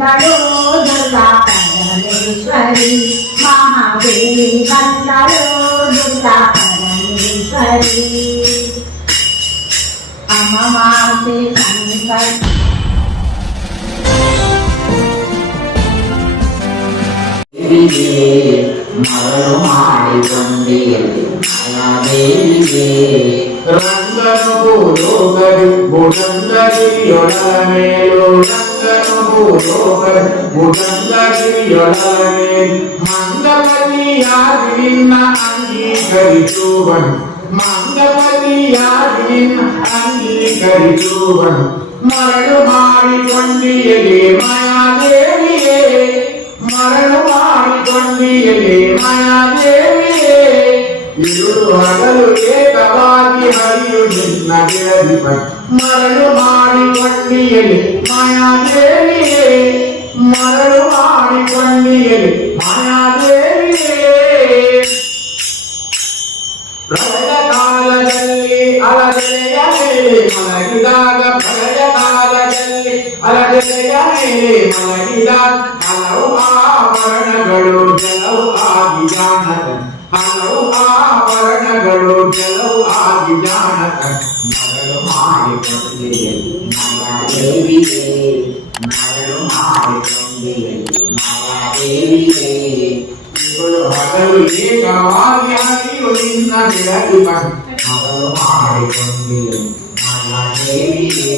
బందడు దుర్గా పరమేశ్వరి మహాదేవి బందడు దుర్గా పరమేశ్వరి అమమాసి రంగను గడు గుడంగడి యొడ రంగను ಭೂಲೋಕರಿ ಭುಜಂಗಗಿರಿಯೊಳಗೆ ಮಂಗಪತಿಯಾಗಿ ನಿನ್ನ ಅಂಗೀಕರಿಸುವನು ಮಂಗಪತಿಯಾಗಿ ನಿನ್ನ ಅಂಗೀಕರಿಸುವನು ಮರಳು ಮಾಡಿಕೊಂಡಿಯಲಿ ಮಾಯಾದೇವಿಯೇ ಮರಳು ಮಾಡಿಕೊಂಡಿಯಲಿ ಮಾಯಾದೇವಿಯೇ ಇರುಳು ಹಗಲು ಏಕವಾಗಿ ಹರಿಯು ನಿನ್ನ ಗಿರದಿಪ ಮರಳು ಮಾಡಿಕೊಂಡಿಯಲಿ ಮಾಯಾದೇವಿಯೇ ಮರಳು ಮಾಡಿಕೊಂಡಿಯಲಿ ಮಾಯಾದೇವಿಯೇ ಪ್ರಳಯ ಕಾಲದಲ್ಲಿ ಅಲಜಲೆಯ ಮೇಲೆ ಮಲಗಿದಾಗ ಪ್ರಳಯ ಕಾಲದಲ್ಲಿ ಅಲಜಲೆಯ ಮೇಲೆ ಮಲಗಿದಾಗ ಹಲವು ಆವರಣಗಳು ಜಲವು ಆಗಿ ಜಾಣಕ ಹಲವು ಆವರಣಗಳು ಜಲವು ಆಗಿ ಜಾಣಕ ಮರಳು ಮಾಡಿಕೊಂಡಿಯಲಿ ಮಾಯಾದೇವಿಗೆ ಮರಳು ಮಾಡಿಕೊಂಡಿಯಲ್ಲಿ ಮಾಯಾದೇವಿಗೆ ಇವಳು ಹಗಲು ಏಕವಾಗಿ ಹರಿಯು ನಿನ್ನ ಬೆಳಗಿ ಮರಳು ಮಾಡಿಕೊಂಡಿಯಲ್ಲಿ ಮಾಯಾದೇವಿಗೆ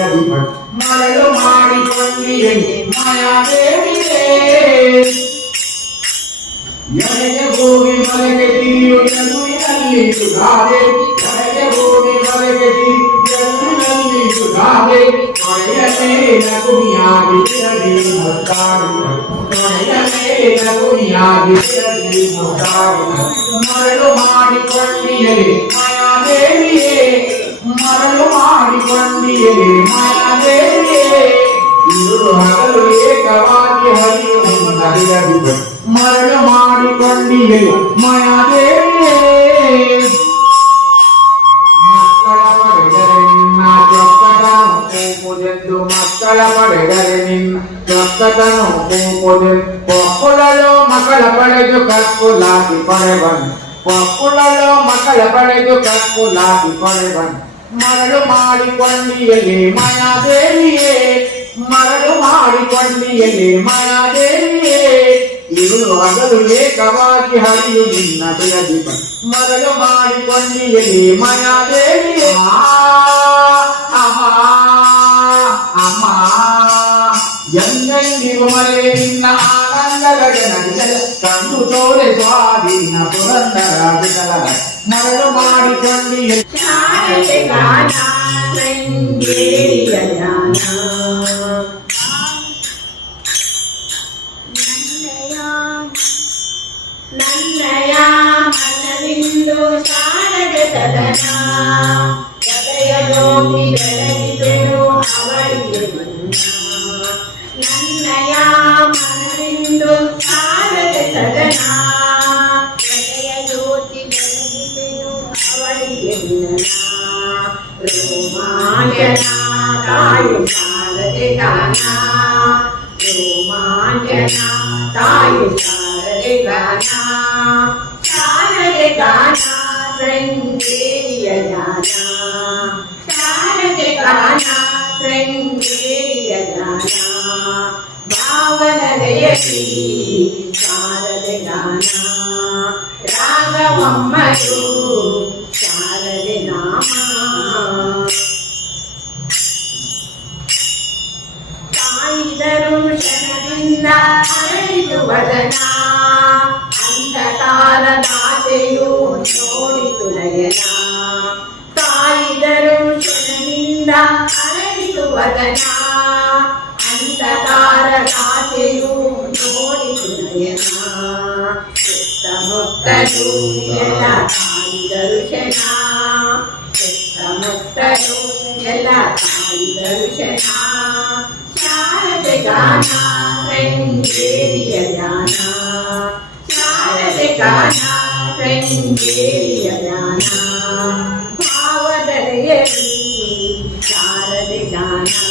ನಿನ್ನ ಬಿಡದಿಪ ಮರಳು ಮಾಡಿಕೊಂಡಿಯಲಿ ಮಾಯಾದೇವಿಯೇ ಎಳೆಯ ಭೂಮಿ ಮಲೆಗೆ ತಿರಿಯು ಎದುರಿನಲ್ಲಿ ಸುಧಾರೆ ಎಳೆಯ ಭೂಮಿ ಮಲೆಗೆ ತಿರಿಯಲ್ಲಿ ಸುಧಾರೆ ಕೊನೆಯ ಮೇಲ ಗುಣಿಯಾಗಿ ತಿರಗಿ ಮುತ್ತಾಡುವ ಕೊನೆಯ ಮೇಲ ಗುಣಿಯಾಗಿ ತಿರಗಿ ಮುತ್ತಾಡುವ ಮರಳು ಮಾಡಿಕೊಂಡಿಯಲಿ ಮಾಯಾದೇವಿಯೇ ಮರಳು ಮಾಡಿಕೊಂಡಿಯಲಿ ಮಾಯಾದೇವಿಯೇ ಇರುಳು ಹಗಲು ಏಕವಾಗಿ ಹರಿಯುವ ಹರಿಯದಿವ ಮರಳು ಮಾಡಿಕೊಂಡಿಯಲಿ ಮಾಯಾದೇವಿಯೇ ಮಕ್ಕಳ ಪಡೆದರೆ ನಿನ್ನ ಚೊಕ್ಕಟನು ಕೂಪುದೆಂದು ಮಕ್ಕಳ ಪಡೆದರೆ ನಿನ್ನ ಚೊಕ್ಕಟನು ಕೂಪುದೆಂದು ಪೊಕ್ಕುಳಲು ಮಕ್ಕಳ ಪಡೆದು ಕಕ್ಕುಲಾಕಿ ಪಡೆವನು ಪೊಕ್ಕುಳಲು ಮಕ್ಕಳ ಪಡೆದು ಕಕ್ಕುಲಾಕಿ ಪಡೆವನು ಮರಳು ಮಾಡಿಕೊಂಡಿಯಲಿ ಮಾಯಾದೇವಿಯೇ ಮರಳು ಮಾಡಿಕೊಂಡಿಯಲಿ ಮಾಯಾದೇವಿಯೇ ಇವಳು ಹಗಲು ಏಕವಾಗಿ ಹರಿಯು ನಿನ್ನ ಬೆಳಗಿಪ ಮರಳು ಮಾಡಿಕೊಂಡಿಯಲಿ ಮಾಯಾದೇವಿಯೇ ಅಮ್ಮ ಅಮ್ಮ ಎಂದೆಂದಿಗೂ ಮರೆ ನಿನ್ನ ಆನಂದದ ಜನರಿಗಲ ಕಂಡು ತೋರೆ ಸ್ವಾಧೀನ ಪುರಂದರ ವಿಠಲ ಮರಳು ಮಾಡಿಕೊಂಡಿಯಲಿ భావనదయీ శారద గానా రాఘవమ్మయో శారద నామ అంధకారరాశియు చిత్తముక్తలు ఎల తాయి దర్శన చిత్తముక్తలు ఎల తాయి దర్శన శారద గాన రంగేరియ గాన శారద గాన రంగేరియ గాన భావదలయలి శారద గానా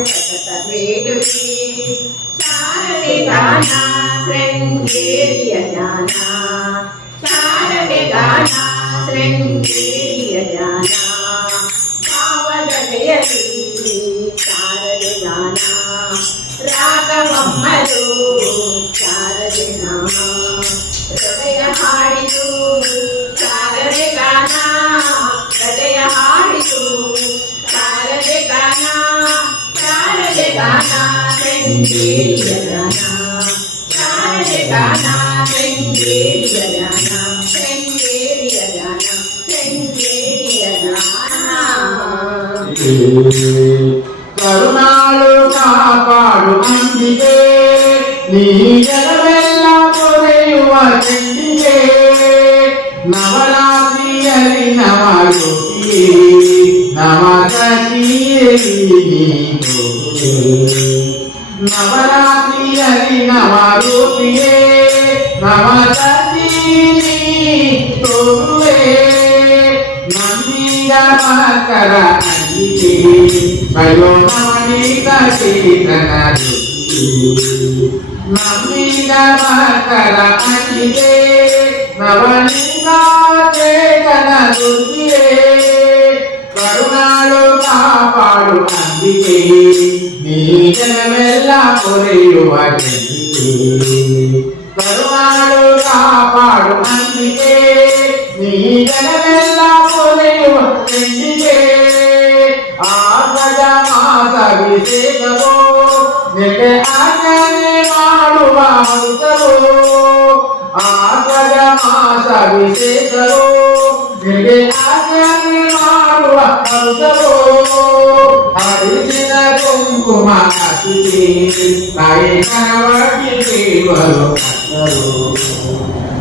सततवेदुषे शारवेदाना शृङ्गेर्यजाना शारवेदाना शृङ्गेर्यजाना पावदयति शारवेदाना राघवम्मलो शारदिनामा हृदयः కరుణాలు కాపాడు అందికే నీ జగ నవసతీరి తోరువే నందిగ మకర అందికే వయోనమణిక చేతన నందిగ మకర అందికే నవనిక చేతన దుర్గిరే కరుణాలు కాపాడు అందికే నీ మాత విశేషమో నిన్నే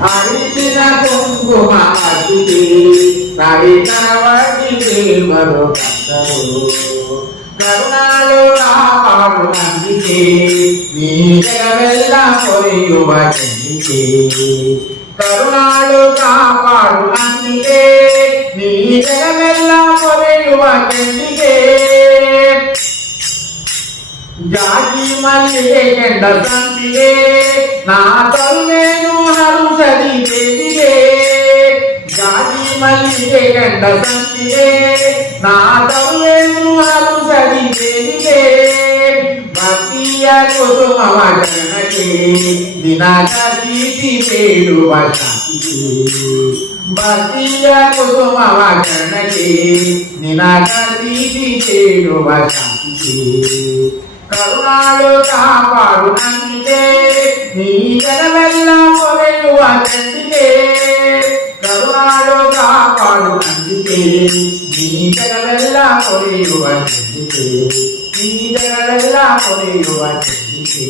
అరిచిన కుంకుమ అతిథి కవితవకి మరొకరు కరుణాలు రావాడు అందితే నీ జగవెల్ల పొరియువ చెందితే కరుణాలు కాపాడు అందితే నీ జగవెల్ల పొరియువ చెందితే ಜಾತಿ ಮಲ್ಲಿಗೆ ಕೆಂಡ ಸಂಪಿಗೆ ನಾ ತರುವೇನು ಹರುಷದಿ ಬೇದಿಗೆ ಜಾತಿ ಮಲ್ಲಿಗೆ ಕೆಂಡ ಸಂಪಿಗೆ ನಾ ತರುವೇನು ಹರುಷದಿ ಬೇದಿಗೆ ಭಕ್ತಿಯ ಕುಸುಮವ ಜನಕ್ಕೆ ದಿನ ಕೀರ್ತಿ ಬೇಡುವ ಶಾಂತಿಗೆ ಭಕ್ತಿಯ ಕುಸುಮವ ಜನಕ್ಕೆ ನಿನ ಕೀರ್ತಿ ಬೇಡುವ ಶಾಂತಿಗೆ కరుణాలు కాపాడు నందితే నీ జనమెల్లా పొగలువ తండ్రితే కరుణాలు కాపాడు నందితే నీ జనమెల్లా పొగలువ తండ్రితే నీ జనమెల్లా పొగలువ తండ్రితే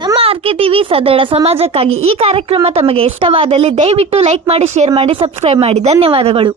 ನಮ್ಮ ಆರ್ ಕೆ ಟಿವಿ ಸದೃಢ ಸಮಾಜಕ್ಕಾಗಿ ಈ ಕಾರ್ಯಕ್ರಮ ತಮಗೆ ಇಷ್ಟವಾದಲ್ಲಿ ದಯವಿಟ್ಟು ಲೈಕ್ ಮಾಡಿ, ಶೇರ್ ಮಾಡಿ, ಸಬ್ಸ್ಕ್ರೈಬ್ ಮಾಡಿ. ಧನ್ಯವಾದಗಳು.